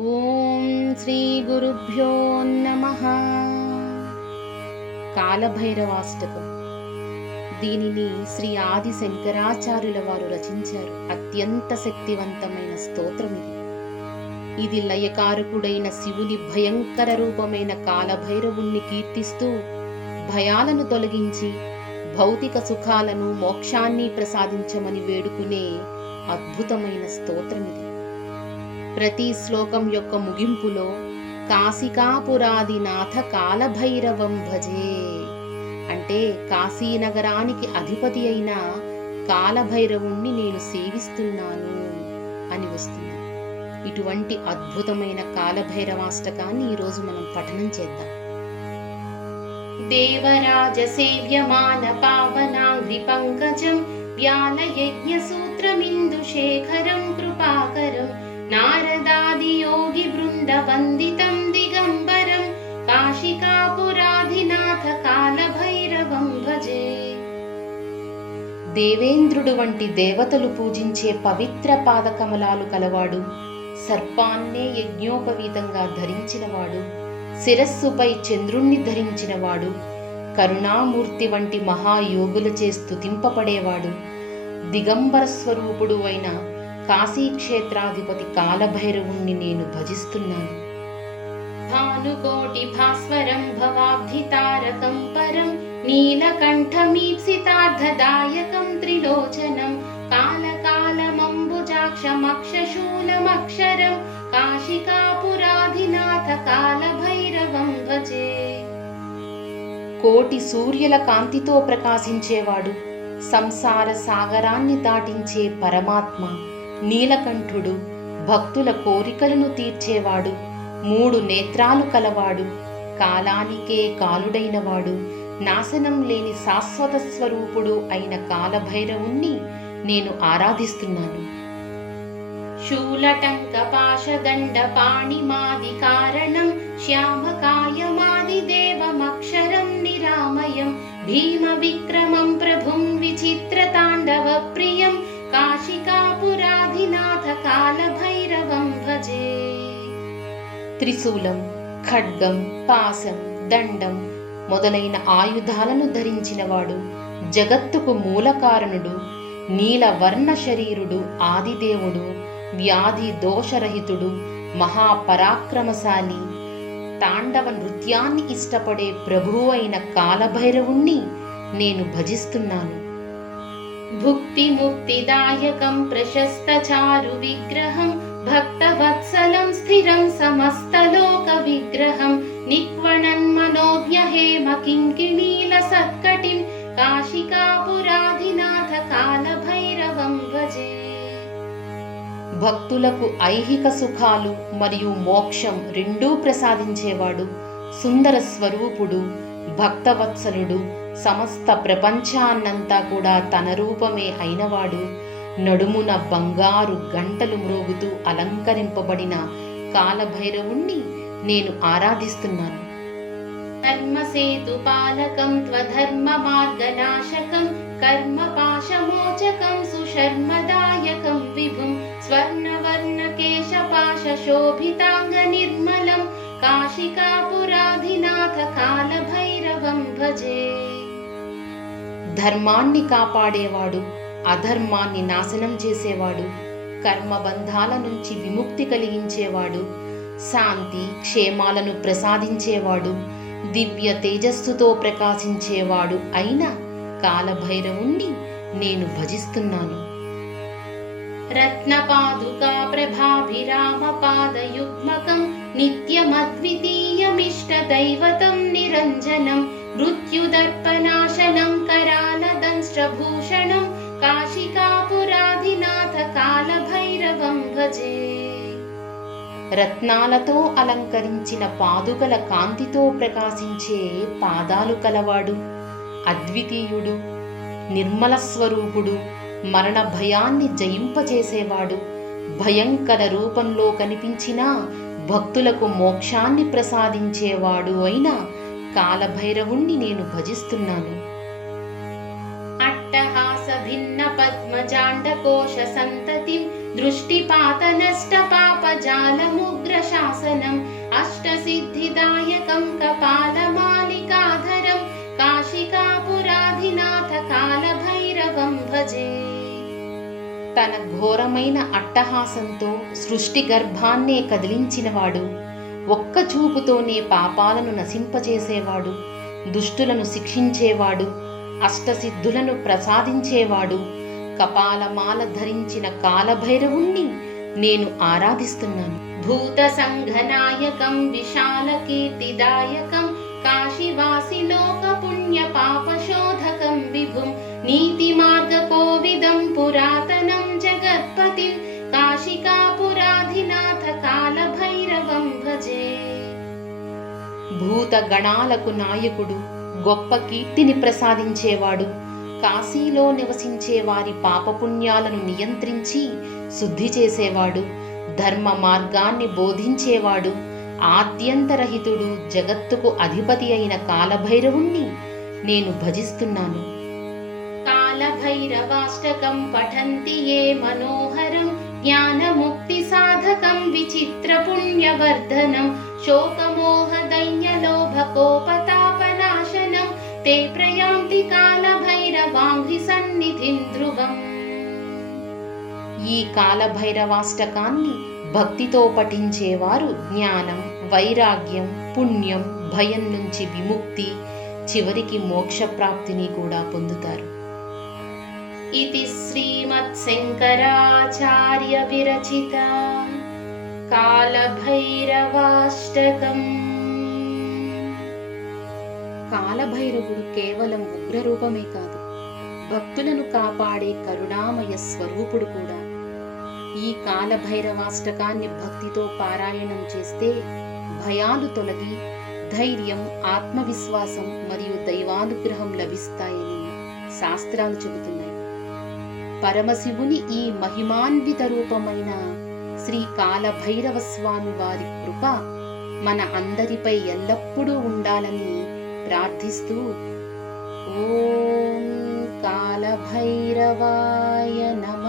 ఓం శ్రీ గురుభ్యో నమః. కాలభైరవాష్టకం. దీనిని శ్రీ ఆది శంకరాచార్యుల వారు రచించారు. అత్యంత శక్తివంతమైన స్తోత్రం ఇది. ఇది లయకారకుడైన శివుని భయంకర రూపమైన కాలభైరవుణ్ణి కీర్తిస్తూ భయాలను తొలగించి భౌతిక సుఖాలను మోక్షాన్ని ప్రసాదించమని వేడుకునే అద్భుతమైన స్తోత్రం ఇది. ప్రతి శ్లోకం యొక్క ముగింపులో కాశికాపురాదినాథ కాలభైరవం భజే అంటే కాశీనగరానికి అధిపతి అయిన కాలభైరవుణ్ణి నేను సేవిస్తున్నాను అని వస్తుంది. ఇటువంటి అద్భుతమైన కాలభైరవాష్టకాన్ని ఈరోజు మనం పఠనం చేద్దాం. దేవరాజ సేవ్యమాన పావనాంగ్రి పంకజం వ్యాలయజ్ఞ సూత్రమిందు శేఖరం కృపాకరం నారదాది యోగి బృంద వందితం దిగంబరం కాశికాపురాధినాథ కాలభైరవం భజే. దేవేంద్రుడు వంటి దేవతలు పూజించే పవిత్ర పాదకమలాలు కలవాడు, సర్పాన్నే యజ్ఞోపవీతంగా ధరించినవాడు, శిరస్సుపై చంద్రుణ్ణి ధరించినవాడు, కరుణామూర్తి వంటి మహాయోగులచే స్తుతింపబడేవాడు, దిగంబర స్వరూపుడు అయిన కాశీక్షేత్రాధిపతి కాలభైరవుణ్ణి నేను భజిస్తున్నాను. భానుకోటి భాస్వరం భవాబ్ధితారకం పరం నీలకంఠమీప్సితార్థదాయకం త్రిలోచనం కాలకాలమంబుజాక్షమక్షశూలమక్షరం కాశికాపురాధినాథ కాలభైరవం భజే. కోటి సూర్యుల కాంతితో ప్రకాశించేవాడు, సంసార సాగరాన్ని దాటించే పరమాత్మ నీలకంఠుడు, భక్తుల కోరికలను తీర్చేవాడు, 3 నేత్రాలు కలవాడు, కాలానికే కాలుడైనవాడు, నాశనం లేని శాశ్వత స్వరూపుడు అయిన కాలభైరవుణ్ణి నేను ఆరాధిస్తున్నాను. శూలటంక పాశదండ పాణిమాది కారణం శ్యామకాయమాది దేవమక్షరం నిరామయం భీమ విక్రమం ప్రభుం విచిత్ర తాండవ ప్రియం కాశికాపురాధినాథ కాలభైరవం భజే. త్రిశూలం, ఖడ్గం, పాశం, దండం మొదలైన ఆయుధాలను ధరించినవాడు, జగత్తుకు మూలకారణుడు, నీలవర్ణ శరీరుడు, ఆదిదేవుడు, వ్యాధి దోషరహితుడు, మహాపరాక్రమశాలి, తాండవ నృత్యాన్ని ఇష్టపడే ప్రభువు అయిన కాలభైరవుణ్ణి నేను భజిస్తున్నాను. భుక్తి ముక్తిదాయకం ప్రశస్త చారు విగ్రహం భక్తవత్సలం స్థిరం సమస్తలోక విగ్రహం నిక్వణన్మనోజ్ఞ హేమ కింకిణీల సత్కటిం కాశికాపురాధినాథ కాలభైరవం భజే. భక్తులకు ఐహిక సుఖాలు మరియు మోక్షం రెండూ ప్రసాదించేవాడు, సుందర స్వరూపుడు, భక్తవత్సలుడు, సమస్త ప్రపంచాన్నంతా కూడా తన రూపమే అయినవాడు, నడుమున బంగారు గంటలు మ్రోగుతూ అలంకరింపబడిన కాలభైరవుణ్ణి నేను ఆరాధిస్తున్నాను. ధర్మసేతు పాలకం త్వధర్మ మార్గనాశకం కర్మ పాశమోచకం సుశర్మదాయకం విభుం స్వర్ణవర్ణ కేశపాశ శోభితాంగ నిర్మలం కాశికాపురాధినాథ కాలభైరవం భజే. ధర్మాన్ని కాపాడేవాడు, అధర్మాన్ని నాశనం చేసేవాడు, కర్మబంధాల నుంచి విముక్తి కలిగించేవాడు, శాంతి క్షేమాలను ప్రసాదించేవాడు, దివ్య తేజస్సుతో ప్రకాశించేవాడు అయిన కాలభైరవుణ్ణి నేను భజిస్తున్నాను. రత్నపాదుకా ప్రభాభిరామ పాదయుగ్మకం నిత్యమద్వితీయమిష్ట దైవతం నిరంజనం మృత్యుదర్పనాశనం కరాలదంశ్రభూషణం కాశికాపురాధినాథ కాలభైరవం భజే. రత్నాలతో అలంకరించిన పాదుకల కాంతితో ప్రకాశించే పాదాలు కలవాడు, అద్వితీయుడు, నిర్మల స్వరూపుడు, మరణ భయాన్ని జయింపచేసేవాడు, భయంకర రూపంలో కనిపించినా భక్తులకు మోక్షాన్ని ప్రసాదించేవాడు అయిన కాలభైరవుణ్ణి నేను భజిస్తున్నాను. అట్టహాస భిన్న పద్మజాండకోశ సంతతిం దృష్టిపాత నష్ట పాపజాలముగ్ర శాసనం అష్టసిద్ధిదాయకం కపాలమాలికాధరం కాశికాపురాధినాథ కాలభైరవం భజే. తన ఘోరమైన అట్టహాసంతో సృష్టి గర్భాన్నే కదిలించినవాడు, ఒక్క చూపుతోనే పాపాలను నశింపజేసేవాడు, దుష్టులను శిక్షించేవాడు, అష్టసిద్ధులను ప్రసాదించేవాడు, కపాలమాల ధరించిన కాలభైరవుణ్ణి నేను ఆరాధిస్తున్నాను. భూత సంఘనాయకం విశాల కీర్తిదాయకం కాశీవాసి లోక పుణ్య పాపశోధకం విభుం నీతి మార్గ కోవిదం పురాతనం జగత్పతిం కాశికాపురాధినాథ కాలభైరవం భజే. భూత గణాలకు నాయకుడు, గొప్ప కీర్తిని ప్రసాదించేవాడు, కాశీలో నివసించే వారి పాపపుణ్యాలను నియంత్రించి శుద్ధి చేసేవాడు, ధర్మ మార్గాన్ని బోధించేవాడు, ఆద్యంతరహితుడు, జగత్తుకు అధిపతి అయిన కాలభైరవుణ్ణి నేను భజిస్తున్నాను. కాలభైరవాష్టకం పఠంతి ఏ మనోహరం జ్ఞానముక్తి సాధకం విచిత్ర పుణ్యవర్ధనం శోకమోహ దైన్యలోభ కోపతాపనాశనం తే ప్రయాంతి కాలభైరవాంఘ్రి సన్నిధిం ధ్రువం. ఈ కాలభైరవాష్టకాన్ని భక్తితో పఠించేవారు జ్ఞానం, వైరాగ్యం, పుణ్యం, భయం నుంచి విముక్తి, చివరికి మోక్షప్రాప్తిని కూడా పొందుతారు. ఇది శ్రీమత్ శంకరాచార్య విరచిత కాలభైరవాష్టకం. కాలభైరవుడు కేవలం ఉగ్రరూపమే కాదు, భక్తులను కాపాడే కరుణామయ స్వరూపుడు కూడా. ఈ కాలభైరవాష్టకాన్ని భక్తితో పారాయణం చేస్తే భయాలు తొలగి ధైర్యం, ఆత్మవిశ్వాసం మరియు దైవానుగ్రహం లభిస్తాయని శాస్త్రాలు చెబుతున్నాయి. పరమశివుని ఈ మహిమాన్విత రూపమైన శ్రీ కాలభైరవ స్వామి వారి కృప మన అందరిపై ఎల్లప్పుడూ ఉండాలని ప్రార్థిస్తూ ఓం కాలభైరవాయ నమః.